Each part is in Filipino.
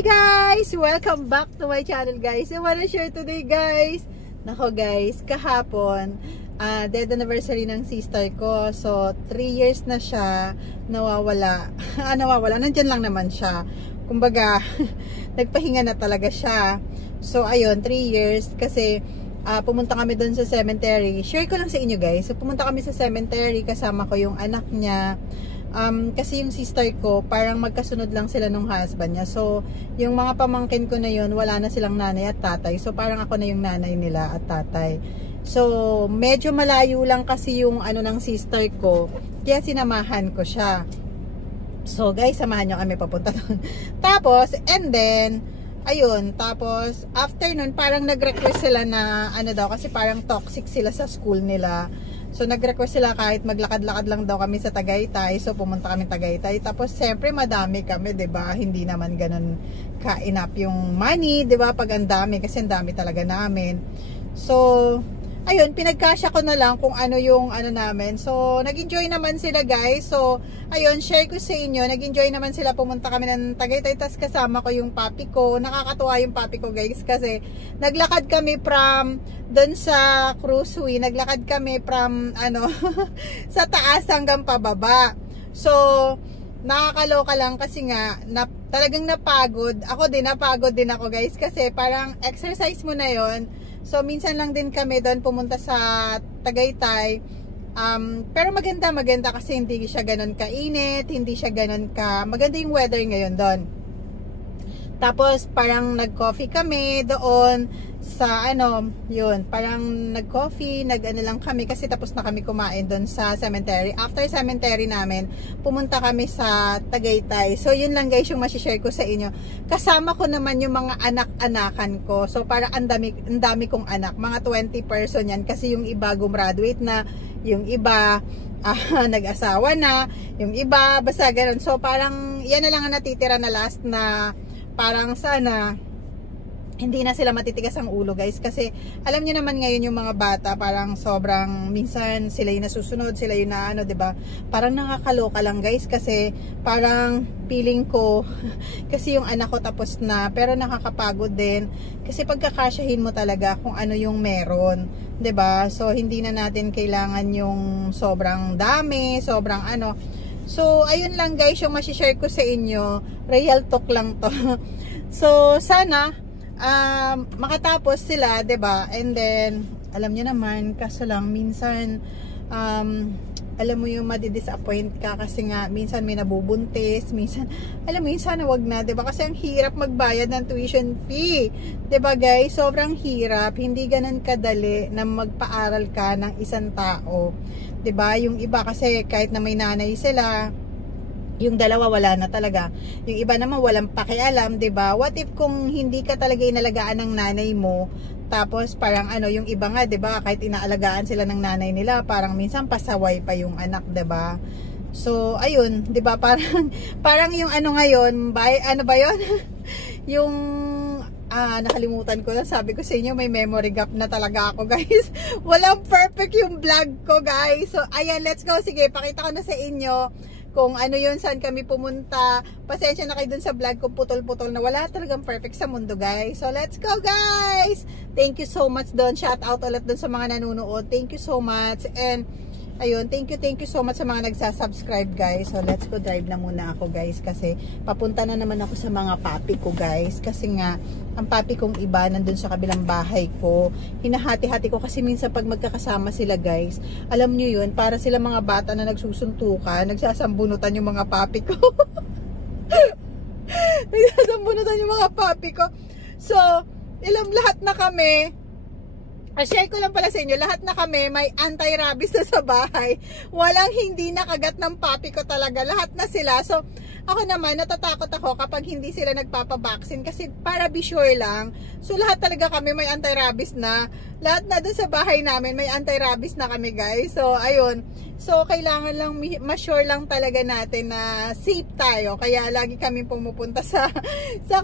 Hi guys! Welcome back to my channel guys. I wanna share today guys. Nako guys, kahapon dead anniversary ng sister ko. So 3 years na siya nawawala. Nawawala, nandyan lang naman siya. Kumbaga, nagpahinga na talaga siya. So ayun, 3 years kasi pumunta kami doon sa cemetery. Share ko lang sa inyo guys. So pumunta kami sa cemetery, kasama ko yung anak niya. Kasi yung sister ko, parang magkasunod lang sila nung husband niya. So, yung mga pamangkin ko na yun, wala na silang nanay at tatay. So, parang ako na yung nanay nila at tatay. So, medyo malayo lang kasi yung ano ng sister ko. Kaya sinamahan ko siya. So, guys, samahan nyo kami papunta doon. Tapos, and then, ayun, tapos, after nun, parang nag-request sila na, ano daw, kasi parang toxic sila sa school nila. So, nag-request sila kahit maglakad-lakad lang daw kami sa Tagaytay. So, pumunta kami Tagaytay. Tapos, siyempre, madami kami, 'di ba? Hindi naman ganun ka-enough yung money, 'di ba? Pag ang dami, kasi ang dami talaga namin. So, ayun, pinagkasya ko na lang kung ano yung ano namin. So, nag-enjoy naman sila, guys. So, ayun, share ko sa inyo. Nag-enjoy naman sila. Pumunta kami ng Tagaytay. Tapos, kasama ko yung papi ko. Nakakatuwa yung papi ko, guys. Kasi, naglakad kami from doon sa cruiseway, naglakad kami from ano sa taas hanggang pababa. So nakakaloka lang kasi nga talagang napagod. Ako din, napagod din ako guys kasi parang exercise mo na yon. So minsan lang din kami doon pumunta sa Tagaytay. Pero maganda kasi hindi siya ganoon kainit, hindi siya ganoon ka maganda yung weather ngayon doon. Tapos parang nag-coffee kami doon sa ano, yun, parang nag-coffee, nag-ano lang kami kasi tapos na kami kumain doon sa cemetery. After cemetery namin, pumunta kami sa Tagaytay. So yun lang guys yung masishare ko sa inyo. Kasama ko naman yung mga anak-anakan ko. So parang ang dami kong anak, mga 20 person yan kasi yung iba gumraduate na, yung iba nag-asawa na, yung iba basta ganun. So parang yan na lang ang natitira na last na parang sana hindi na sila matitigas ang ulo guys kasi alam niyo naman ngayon yung mga bata parang sobrang minsan sila yung nasusunod, sila yung na ano, 'di ba? Parang nakakaloka lang guys kasi parang feeling ko kasi yung anak ko tapos na pero nakakapagod din kasi pagkakasyahin mo talaga kung ano yung meron, 'di ba? So hindi na natin kailangan yung sobrang dami, sobrang ano. So ayun lang guys yung ma-share ko sa inyo, real talk lang to. So sana makatapos sila, 'di ba? And then alam niyo naman kaso lang minsan alam mo yung madi-disappoint ka kasi nga minsan may nabubuntis, minsan alam mo yun, sana wag na, 'di ba? Kasi ang hirap magbayad ng tuition fee, 'di ba guys? Sobrang hirap, hindi ganoon kadali na magpaaral ka ng isang tao, 'di ba? Yung iba kasi kahit na may nanay sila, yung dalawa wala na talaga. Yung iba naman walang pakialam, 'di ba? What if kung hindi ka talaga inalagaan ng nanay mo, tapos parang ano, yung iba nga, 'di ba, kahit inaalagaan sila ng nanay nila, parang minsan pasaway pa yung anak, 'di ba? So, ayun, 'di ba? Parang yung ano ngayon, ano ba 'yon? Yung nakalimutan ko na, sabi ko sa inyo, may memory gap na talaga ako, guys. Walang perfect yung vlog ko, guys. So, ayan, let's go. Sige, pakita ko na sa inyo kung ano yun, saan kami pumunta. Pasensya na kayo dun sa vlog ko, putol-putol na, wala talagang perfect sa mundo guys. So let's go guys. Thank you so much doon, shout out ulit dun sa mga nanonood, thank you so much. And ayun, thank you so much sa mga nagsasubscribe guys. So let's go, drive na muna ako guys kasi papunta na naman ako sa mga papi ko guys. Kasi nga ang papi kong iba nandun sa kabilang bahay ko. Hinahati-hati ko kasi minsan pag magkakasama sila guys, alam nyo yun, para sila mga bata na nagsusuntukan, nagsasambunutan yung mga papi ko. Nagsasambunutan yung mga papi ko. So lahat na kami, share ko lang pala sa inyo, lahat na kami may anti-rabies na sa bahay. Walang hindi nakagat ng papi ko talaga. Lahat na sila. So, ako naman, natatakot ako kapag hindi sila nagpapabaksin kasi para be sure lang. So, lahat talaga kami may anti-rabies na. Lahat na dun sa bahay namin may anti-rabies na kami guys. So, ayun. So, kailangan lang ma-sure lang talaga natin na safe tayo. Kaya lagi kami pumupunta sa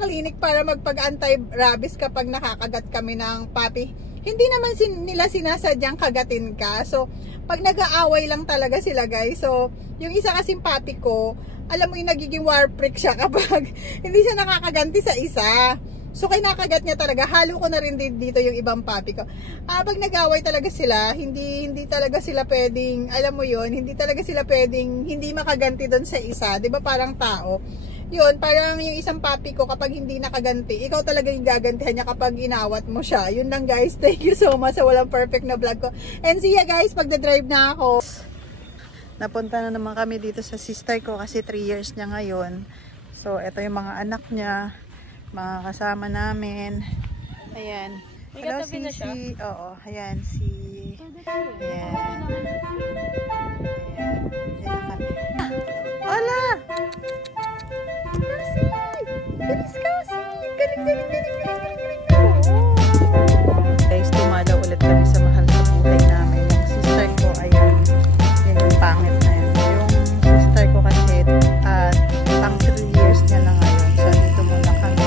clinic para magpag-anti-rabies kapag nakakagat kami ng papi. Hindi naman nila sinasadyang kagatin ka. So, pag nag-aaway lang talaga sila guys. So, yung isa kasing papi ko, alam mo yung nagiging war freak siya kapag hindi siya nakakaganti sa isa. So kinakagat niya talaga. Halo ko na rin dito yung ibang puppy ko. Pag nag-away talaga sila, hindi talaga sila pwedeng, alam mo yun, hindi talaga sila pwedeng hindi makaganti doon sa isa. 'Di ba parang tao? Yun, parang yung isang puppy ko kapag hindi nakaganti, ikaw talaga yung gagantihan niya kapag inawat mo siya. Yun lang guys. Thank you so much sa walang perfect na vlog ko. And see ya guys, pagda-drive na ako. Napunta na naman kami dito sa sister ko kasi 3 years niya ngayon. So, ito yung mga anak niya. Mga kasama namin. Ayan. Hello, Sisi. Oo, ayan, si... Ayan. Hola! Kasi! Bilis kasi! Galing! Guys, dumadaw ulit kami sa mahal sa buhay namin. Yung sister ko, ayan. Yun yung pangit na yun. Yung sister ko kasi, pang 3 years niya na ngayon. So, dito muna kami.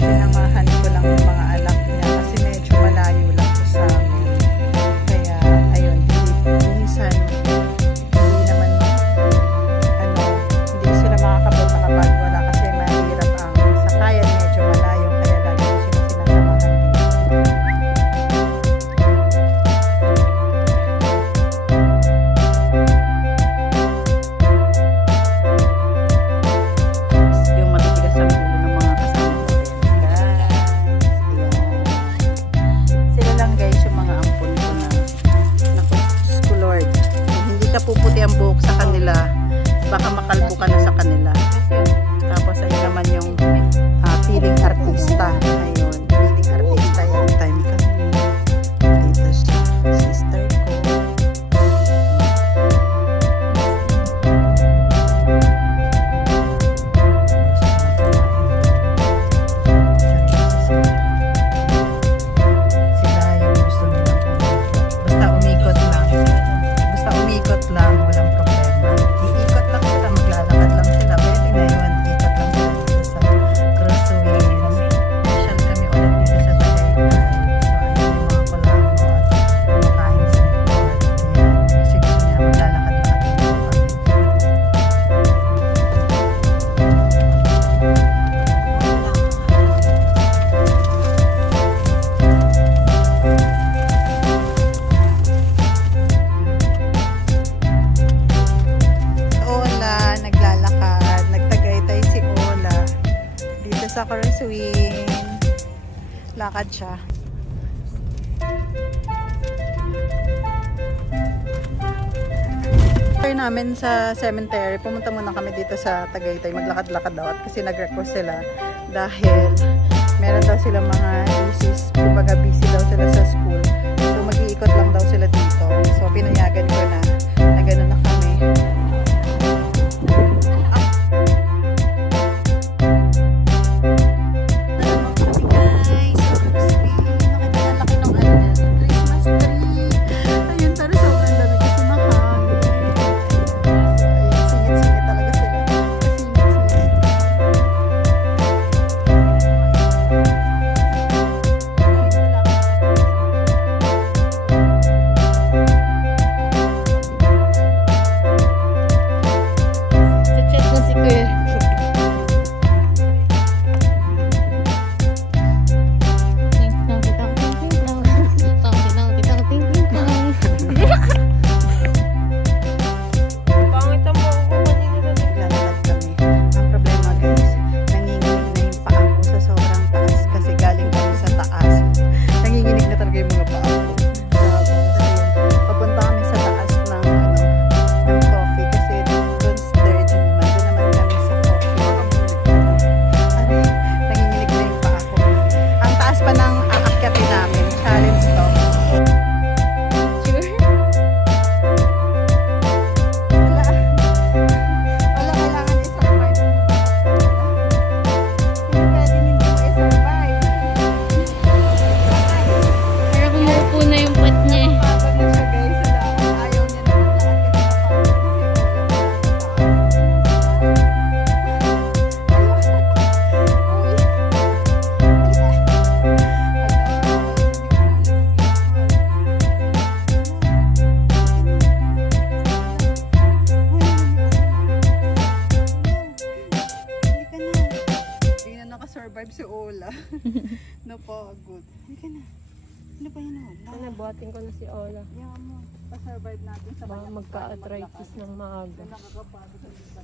Pinamahan ko lang yung mga anak niya kasi medyo malayo lang po sa amin. Kaya, ayun, minsan, hindi naman, hindi sila makakapunta kapag wala kasi mahirap ang sakayan, medyo malayo. Kaya lagi ko sila sinasamahan dito. Yung matitigas ang ulo ng mga kasama ko. Sila lang guys yung mga ampon ko na naku, ko Lord. Kung hindi ka puputi ang buhok sa kanila, baka makalbo ka na sa kanila. Tapos ayun naman yung feeling artista. Ayun, feeling artista yung time kami. Dito sa sister ko. Sila yung gusto nilang pumunta. Basta umikot lang, walang problema. Iikot lang sila, maglalakad lang sila. Pwede na yun, ikot lang sila dito sa Cruiseway. Masyal kami ulit dito sa Tagaytay. So, ayun yung mga kulamot. Kumakain sa likod. Ayan, kasi gusto niya maglalakad-lakad dito kami. Ola, naglalakad, nagtagaytay si Ola dito sa Cruiseway. Lakad siya. After namin sa cemetery, pumunta muna kami dito sa Tagaytay. Maglakad-lakad daw at kasi nag-request sila dahil meron daw silang mga thesis, kumbaga busy daw sila sa school. So mag-iikot lang daw sila dito. So pinayagan ko na gano'n na kami. Ola. Napagod. Halika na. Ano ba yan, Ola? Ano, buhatin ko na si Ola. Yan mo. Pa-survive natin sa Baka magka-arthritis ng maaga. Nakakapagod sa lista.